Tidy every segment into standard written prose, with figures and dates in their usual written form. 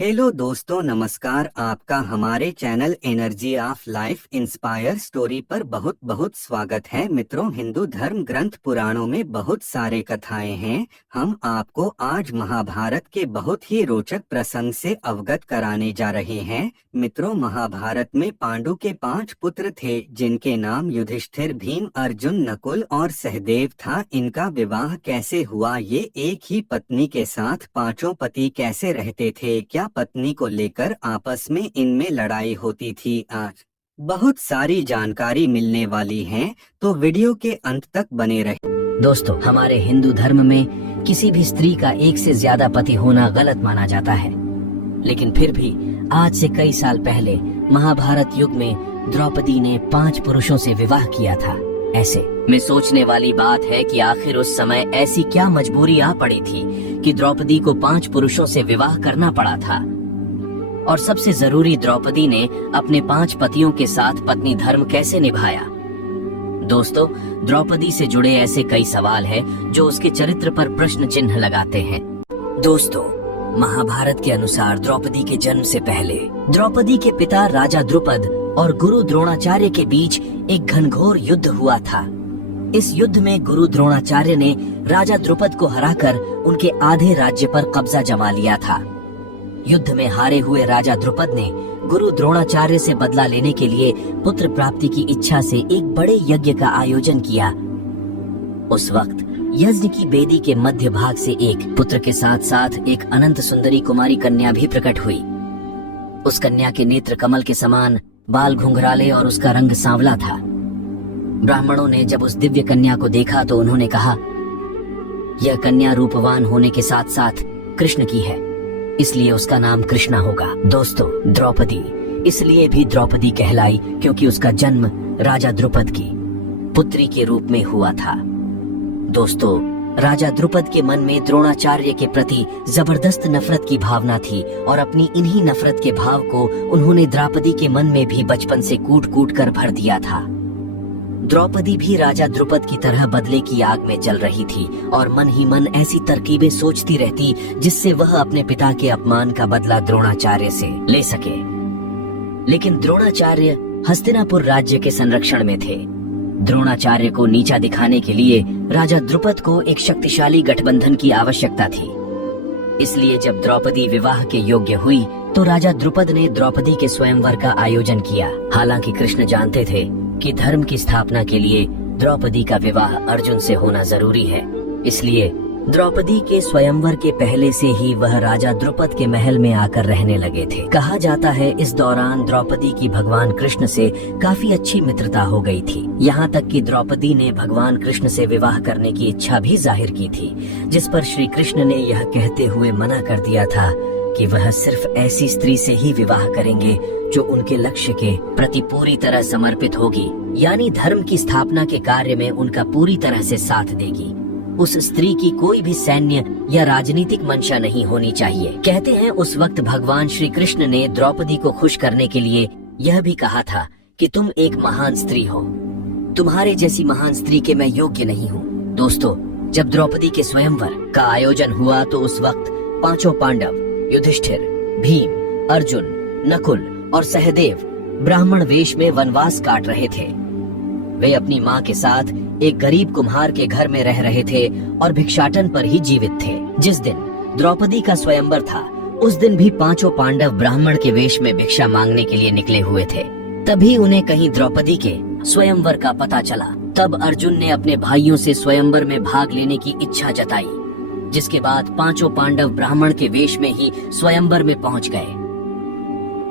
Hello दोस्तों, नमस्कार। आपका हमारे channel energy of life inspire story पर बहुत बहुत स्वागत है। मित्रों, हिंदू धर्म ग्रंथ पुराणों में बहुत सारे कथाएं हैं। हम आपको आज महाभारत के बहुत ही रोचक प्रसंग से अवगत कराने जा रहे हैं। मित्रों, महाभारत में पांडु के 5 पुत्र थे, जिनके नाम युधिष्ठिर, भीम, अर्जुन, नकुल और सहदेव था। इनका विवाह कैसे हुआ, ये एक ही पत्नी के साथ 5 पति कैसे रहते थे, क्या पत्नी को लेकर आपस में इनमें लड़ाई होती थी, आज बहुत सारी जानकारी मिलने वाली है, तो वीडियो के अंत तक बने रहे। दोस्तों, हमारे हिंदू धर्म में किसी भी स्त्री का एक से ज्यादा पति होना गलत माना जाता है, लेकिन फिर भी आज से कई साल पहले महाभारत युग में द्रौपदी ने 5 पुरुषों से विवाह किया था। ऐसे में सोचने वाली बात है कि आखिर उस समय ऐसी क्या मजबूरी आ पड़ी थी कि द्रौपदी को 5 पुरुषों से विवाह करना पड़ा था। और सबसे जरूरी, द्रौपदी ने अपने 5 पतियों के साथ पत्नी धर्म कैसे निभाया। दोस्तों, द्रौपदी से जुड़े ऐसे कई सवाल हैं जो उसके चरित्र पर प्रश्न चिन्ह लगाते हैं। दोस्तों, महाभारत के अनुसार द्रौपदी के जन्म से पहले द्रौपदी के पिता राजा द्रुपद और गुरु द्रोणाचार्य के बीच एक घनघोर युद्ध हुआ था। इस युद्ध में गुरु द्रोणाचार्य ने राजा द्रुपद को हराकर उनके आधे राज्य पर कब्जा जमा लिया था। युद्ध में हारे हुए राजा द्रुपद ने गुरु द्रोणाचार्य से बदला लेने के लिए पुत्र प्राप्ति की इच्छा से एक बड़े यज्ञ का आयोजन किया। उस वक्त यज्ञ की बेदी के मध्य भाग से एक पुत्र के साथ साथ एक अनंत सुंदरी कुमारी कन्या भी प्रकट हुई। उस कन्या के नेत्र कमल के समान, बाल घुंघराले और उसका रंग सांवला था। ब्राह्मणों ने जब उस दिव्य कन्या को देखा तो उन्होंने कहा, यह कन्या रूपवान होने के साथ साथ कृष्ण की है, इसलिए उसका नाम कृष्णा होगा। दोस्तों, द्रौपदी इसलिए भी द्रौपदी कहलाई क्योंकि उसका जन्म राजा द्रुपद की पुत्री के रूप में हुआ था। दोस्तों, राजा द्रुपद के मन में द्रोणाचार्य के प्रति जबरदस्त नफरत की भावना थी और अपनी इन्हीं नफरत के भाव को उन्होंने द्रौपदी के मन में भी बचपन से कूट कूट कर भर दिया था। द्रौपदी भी राजा द्रुपद की तरह बदले की आग में जल रही थी और मन ही मन ऐसी तरकीबें सोचती रहती जिससे वह अपने पिता के अपमान का बदला द्रोणाचार्य से ले सके। लेकिन द्रोणाचार्य हस्तिनापुर राज्य के संरक्षण में थे। द्रोणाचार्य को नीचा दिखाने के लिए राजा द्रुपद को एक शक्तिशाली गठबंधन की आवश्यकता थी। इसलिए जब द्रौपदी विवाह के योग्य हुई तो राजा द्रुपद ने द्रौपदी के स्वयंवर का आयोजन किया। हालांकि कृष्ण जानते थे कि धर्म की स्थापना के लिए द्रौपदी का विवाह अर्जुन से होना जरूरी है, इसलिए द्रौपदी के स्वयंवर के पहले से ही वह राजा द्रुपद के महल में आकर रहने लगे थे। कहा जाता है इस दौरान द्रौपदी की भगवान कृष्ण से काफी अच्छी मित्रता हो गई थी। यहाँ तक कि द्रौपदी ने भगवान कृष्ण से विवाह करने की इच्छा भी जाहिर की थी, जिस पर श्री कृष्ण ने यह कहते हुए मना कर दिया था कि वह सिर्फ ऐसी स्त्री से ही विवाह करेंगे जो उनके लक्ष्य के प्रति पूरी तरह समर्पित होगी, यानी धर्म की स्थापना के कार्य में उनका पूरी तरह से साथ देगी। उस स्त्री की कोई भी सैन्य या राजनीतिक मंशा नहीं होनी चाहिए। कहते हैं उस वक्त भगवान श्री कृष्ण ने द्रौपदी को खुश करने के लिए यह भी कहा था कि तुम एक महान स्त्री हो, तुम्हारे जैसी महान स्त्री के मैं योग्य नहीं हूँ। दोस्तों, जब द्रौपदी के स्वयंवर का आयोजन हुआ तो उस वक्त 5 पांडव युधिष्ठिर, भीम, अर्जुन, नकुल और सहदेव ब्राह्मण वेश में वनवास काट रहे थे। वे अपनी माँ के साथ एक गरीब कुम्हार के घर में रह रहे थे और भिक्षाटन पर ही जीवित थे। जिस दिन द्रौपदी का स्वयंवर था उस दिन भी 5 पांडव ब्राह्मण के वेश में भिक्षा मांगने के लिए निकले हुए थे। तभी उन्हें कहीं द्रौपदी के स्वयंवर का पता चला। तब अर्जुन ने अपने भाइयों से स्वयंवर में भाग लेने की इच्छा जताई, जिसके बाद 5 पांडव ब्राह्मण के वेश में ही स्वयंवर में पहुंच गए।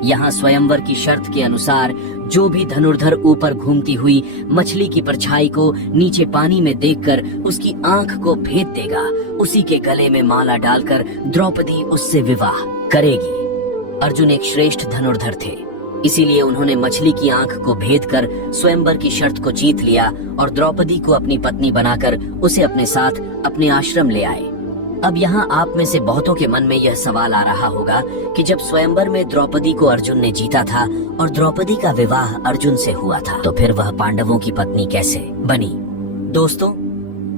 यहाँ स्वयंवर की शर्त के अनुसार जो भी धनुर्धर ऊपर घूमती हुई मछली की परछाई को नीचे पानी में देखकर उसकी आंख को भेद देगा, उसी के गले में माला डालकर द्रौपदी उससे विवाह करेगी। अर्जुन एक श्रेष्ठ धनुर्धर थे, इसीलिए उन्होंने मछली की आंख को भेद कर स्वयंवर की शर्त को जीत लिया और द्रौपदी को अपनी पत्नी बनाकर उसे अपने साथ अपने आश्रम ले आए। अब यहाँ आप में से बहुतों के मन में यह सवाल आ रहा होगा कि जब स्वयंवर में द्रौपदी को अर्जुन ने जीता था और द्रौपदी का विवाह अर्जुन से हुआ था, तो फिर वह पांडवों की पत्नी कैसे बनी। दोस्तों,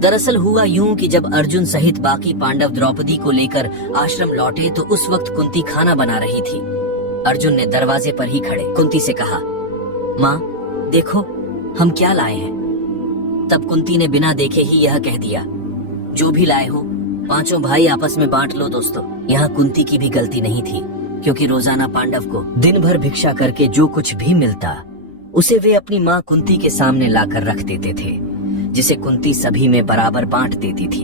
दरअसल हुआ यूं कि जब अर्जुन सहित बाकी पांडव द्रौपदी को लेकर आश्रम लौटे तो उस वक्त कुंती खाना बना रही थी। अर्जुन ने दरवाजे पर ही खड़े कुंती से कहा, माँ देखो हम क्या लाए हैं। तब कुंती ने बिना देखे ही यह कह दिया, जो भी लाए हो पांचों भाई आपस में बांट लो। दोस्तों, यहाँ कुंती की भी गलती नहीं थी, क्योंकि रोजाना पांडव को दिन भर भिक्षा करके जो कुछ भी मिलता उसे वे अपनी माँ कुंती के सामने लाकर रख देते थे, जिसे कुंती सभी में बराबर बांट देती थी।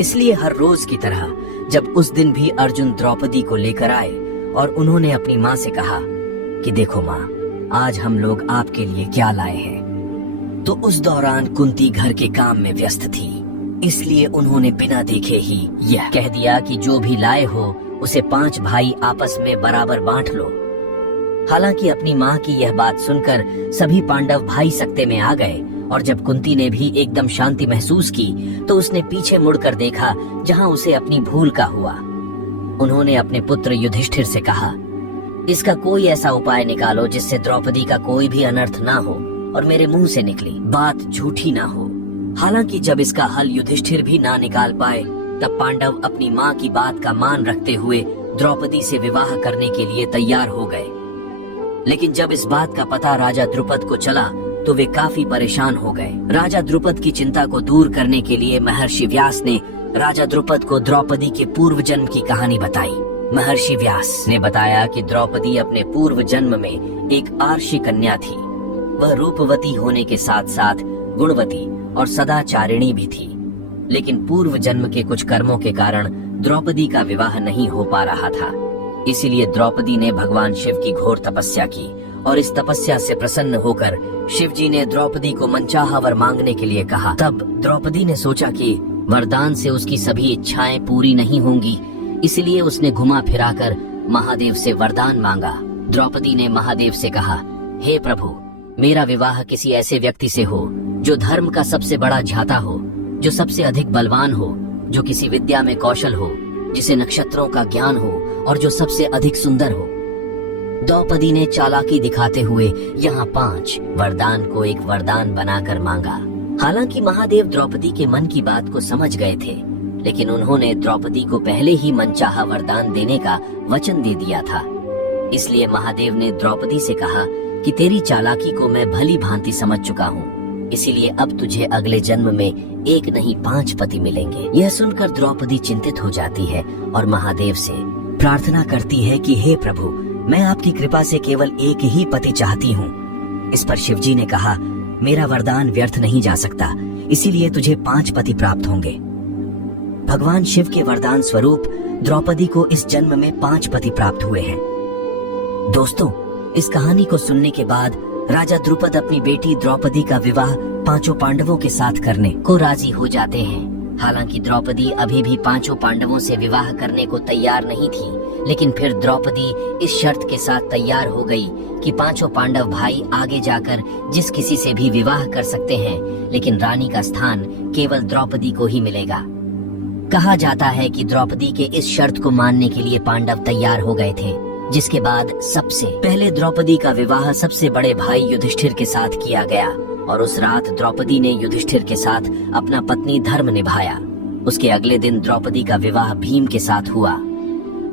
इसलिए हर रोज की तरह जब उस दिन भी अर्जुन द्रौपदी को लेकर आए और उन्होंने अपनी माँ से कहा कि देखो माँ, आज हम लोग आपके लिए क्या लाए हैं, तो उस दौरान कुंती घर के काम में व्यस्त थी। इसलिए उन्होंने बिना देखे ही यह कह दिया कि जो भी लाए हो उसे 5 भाई आपस में बराबर बांट लो। हालांकि अपनी माँ की यह बात सुनकर सभी पांडव भाई सकते में आ गए, और जब कुंती ने भी एकदम शांति महसूस की तो उसने पीछे मुड़कर देखा जहाँ उसे अपनी भूल का हुआ। उन्होंने अपने पुत्र युधिष्ठिर से कहा, इसका कोई ऐसा उपाय निकालो जिससे द्रौपदी का कोई भी अनर्थ ना हो और मेरे मुंह से निकली बात झूठी ना हो। हालांकि जब इसका हल युधिष्ठिर भी ना निकाल पाए तब पांडव अपनी माँ की बात का मान रखते हुए द्रौपदी से विवाह करने के लिए तैयार हो गए। लेकिन जब इस बात का पता राजा द्रुपद को चला तो वे काफी परेशान हो गए। राजा द्रुपद की चिंता को दूर करने के लिए महर्षि व्यास ने राजा द्रुपद को द्रौपदी के पूर्व जन्म की कहानी बताई। महर्षि व्यास ने बताया कि द्रौपदी अपने पूर्व जन्म में एक आर्षि कन्या थी। वह रूपवती होने के साथ साथ गुणवती और सदाचारिणी भी थी, लेकिन पूर्व जन्म के कुछ कर्मों के कारण द्रौपदी का विवाह नहीं हो पा रहा था। इसीलिए द्रौपदी ने भगवान शिव की घोर तपस्या की और इस तपस्या से प्रसन्न होकर शिव जी ने द्रौपदी को मनचाहा वर मांगने के लिए कहा। तब द्रौपदी ने सोचा कि वरदान से उसकी सभी इच्छाएं पूरी नहीं होंगी, इसलिए उसने घुमा फिराकर महादेव से वरदान मांगा। द्रौपदी ने महादेव से कहा, हे प्रभु, मेरा विवाह किसी ऐसे व्यक्ति से हो जो धर्म का सबसे बड़ा झाता हो, जो सबसे अधिक बलवान हो, जो किसी विद्या में कौशल हो, जिसे नक्षत्रों का ज्ञान हो और जो सबसे अधिक सुंदर हो। द्रौपदी ने चालाकी दिखाते हुए यहाँ 5 वरदान को एक वरदान बनाकर मांगा। हालांकि महादेव द्रौपदी के मन की बात को समझ गए थे, लेकिन उन्होंने द्रौपदी को पहले ही मनचाहा वरदान देने का वचन दे दिया था। इसलिए महादेव ने द्रौपदी से कहा कि तेरी चालाकी को मैं भली भांति समझ चुका हूँ, इसीलिए अब तुझे अगले जन्म में 1 नहीं 5 पति मिलेंगे। यह सुनकर द्रौपदी चिंतित हो जाती है और महादेव से प्रार्थना करती है कि हे प्रभु, मैं आपकी कृपा से केवल 1 ही पति चाहती हूँ। इस पर शिवजी ने कहा, मेरा वरदान व्यर्थ नहीं जा सकता, इसीलिए तुझे 5 पति प्राप्त होंगे। भगवान शिव के वरदान स्वरूप द्रौपदी को इस जन्म में 5 पति प्राप्त हुए हैं। दोस्तों, इस कहानी को सुनने के बाद राजा द्रुपद अपनी बेटी द्रौपदी का विवाह 5 पांडवों के साथ करने को राजी हो जाते हैं। हालांकि द्रौपदी अभी भी 5 पांडवों से विवाह करने को तैयार नहीं थी, लेकिन फिर द्रौपदी इस शर्त के साथ तैयार हो गई कि 5 पांडव भाई आगे जाकर जिस किसी से भी विवाह कर सकते हैं, लेकिन रानी का स्थान केवल द्रौपदी को ही मिलेगा। कहा जाता है कि द्रौपदी के इस शर्त को मानने के लिए पांडव तैयार हो गए थे, जिसके बाद सबसे पहले द्रौपदी का विवाह सबसे बड़े भाई युधिष्ठिर के साथ किया गया और उस रात द्रौपदी ने युधिष्ठिर के साथ अपना पत्नी धर्म निभाया। उसके अगले दिन द्रौपदी का विवाह भीम के साथ हुआ।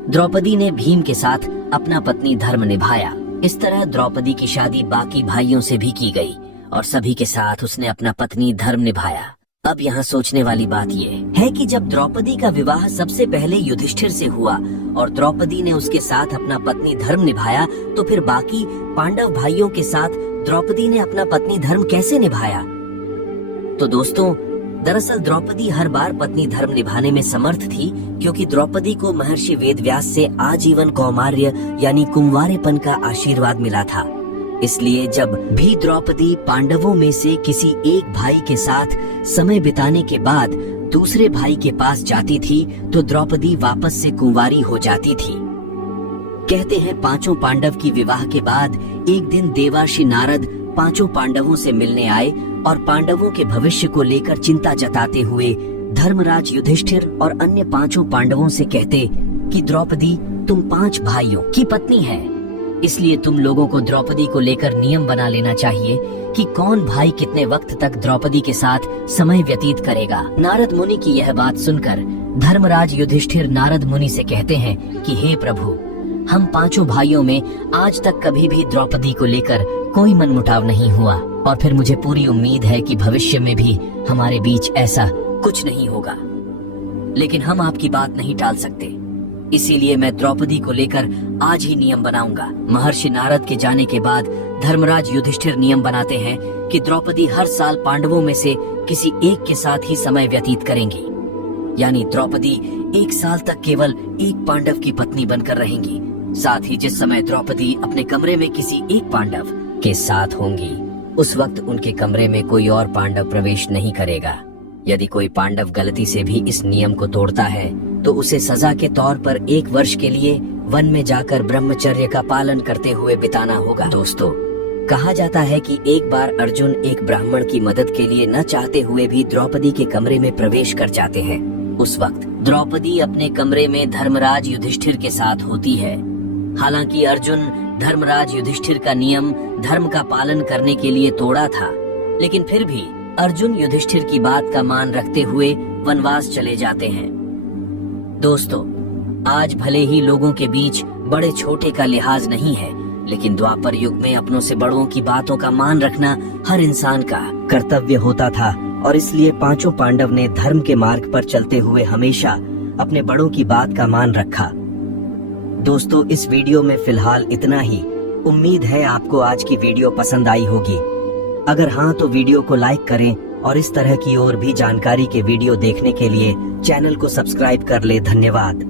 द्रौपदी ने भीम के साथ अपना पत्नी धर्म निभाया। इस तरह द्रौपदी की शादी बाकी भाइयों से भी की गई और सभी के साथ उसने अपना पत्नी धर्म निभाया। अब यहाँ सोचने वाली बात ये है कि जब द्रौपदी का विवाह सबसे पहले युधिष्ठिर से हुआ और द्रौपदी ने उसके साथ अपना पत्नी धर्म निभाया, तो फिर बाकी पांडव भाइयों के साथ द्रौपदी ने अपना पत्नी धर्म कैसे निभाया? तो दोस्तों, दरअसल द्रौपदी हर बार पत्नी धर्म निभाने में समर्थ थी, क्योंकि द्रौपदी को महर्षि वेदव्यास से आजीवन कौमार्य यानी कुंवारेपन का आशीर्वाद मिला था। इसलिए जब भी द्रौपदी पांडवों में से किसी एक भाई के साथ समय बिताने के बाद दूसरे भाई के पास जाती थी, तो द्रौपदी वापस से कुंवारी हो जाती थी। कहते हैं 5 पांडव की विवाह के बाद एक दिन देवर्षि नारद 5 पांडवों से मिलने आए और पांडवों के भविष्य को लेकर चिंता जताते हुए धर्मराज युधिष्ठिर और अन्य 5 पांडवों से कहते कि द्रौपदी तुम 5 भाइयों की पत्नी है, इसलिए तुम लोगों को द्रौपदी को लेकर नियम बना लेना चाहिए कि कौन भाई कितने वक्त तक द्रौपदी के साथ समय व्यतीत करेगा। नारद मुनि की यह बात सुनकर धर्मराज युधिष्ठिर नारद मुनि से कहते हैं कि हे प्रभु, हम पांचों भाइयों में आज तक कभी भी द्रौपदी को लेकर कोई मनमुटाव नहीं हुआ और फिर मुझे पूरी उम्मीद है कि भविष्य में भी हमारे बीच ऐसा कुछ नहीं होगा। लेकिन हम आपकी बात नहीं टाल सकते, इसीलिए मैं द्रौपदी को लेकर आज ही नियम बनाऊंगा। महर्षि नारद के जाने के बाद धर्मराज युधिष्ठिर नियम बनाते हैं कि द्रौपदी हर साल पांडवों में से किसी एक के साथ ही समय व्यतीत करेंगी, यानी द्रौपदी 1 साल तक केवल एक पांडव की पत्नी बनकर रहेंगी। साथ ही जिस समय द्रौपदी अपने कमरे में किसी एक पांडव के साथ होंगी, उस वक्त उनके कमरे में कोई और पांडव प्रवेश नहीं करेगा। यदि कोई पांडव गलती से भी इस नियम को तोड़ता है तो उसे सजा के तौर पर 1 वर्ष के लिए वन में जाकर ब्रह्मचर्य का पालन करते हुए बिताना होगा। दोस्तों, कहा जाता है कि एक बार अर्जुन एक ब्राह्मण की मदद के लिए न चाहते हुए भी द्रौपदी के कमरे में प्रवेश कर जाते हैं। उस वक्त द्रौपदी अपने कमरे में धर्मराज युधिष्ठिर के साथ होती है। हालांकि अर्जुन धर्मराज युधिष्ठिर का नियम धर्म का पालन करने के लिए तोड़ा था, लेकिन फिर भी अर्जुन युधिष्ठिर की बात का मान रखते हुए वनवास चले जाते हैं। दोस्तों, आज भले ही लोगों के बीच बड़े छोटे का लिहाज नहीं है, लेकिन द्वापर युग में अपनों से बड़ों की बातों का मान रखना हर इंसान का कर्तव्य होता था और इसलिए पांचों पांडव ने धर्म के मार्ग पर चलते हुए हमेशा अपने बड़ों की बात का मान रखा। दोस्तों, इस वीडियो में फिलहाल इतना ही। उम्मीद है आपको आज की वीडियो पसंद आई होगी। अगर हाँ तो वीडियो को लाइक करें और इस तरह की और भी जानकारी के वीडियो देखने के लिए चैनल को सब्सक्राइब कर ले। धन्यवाद।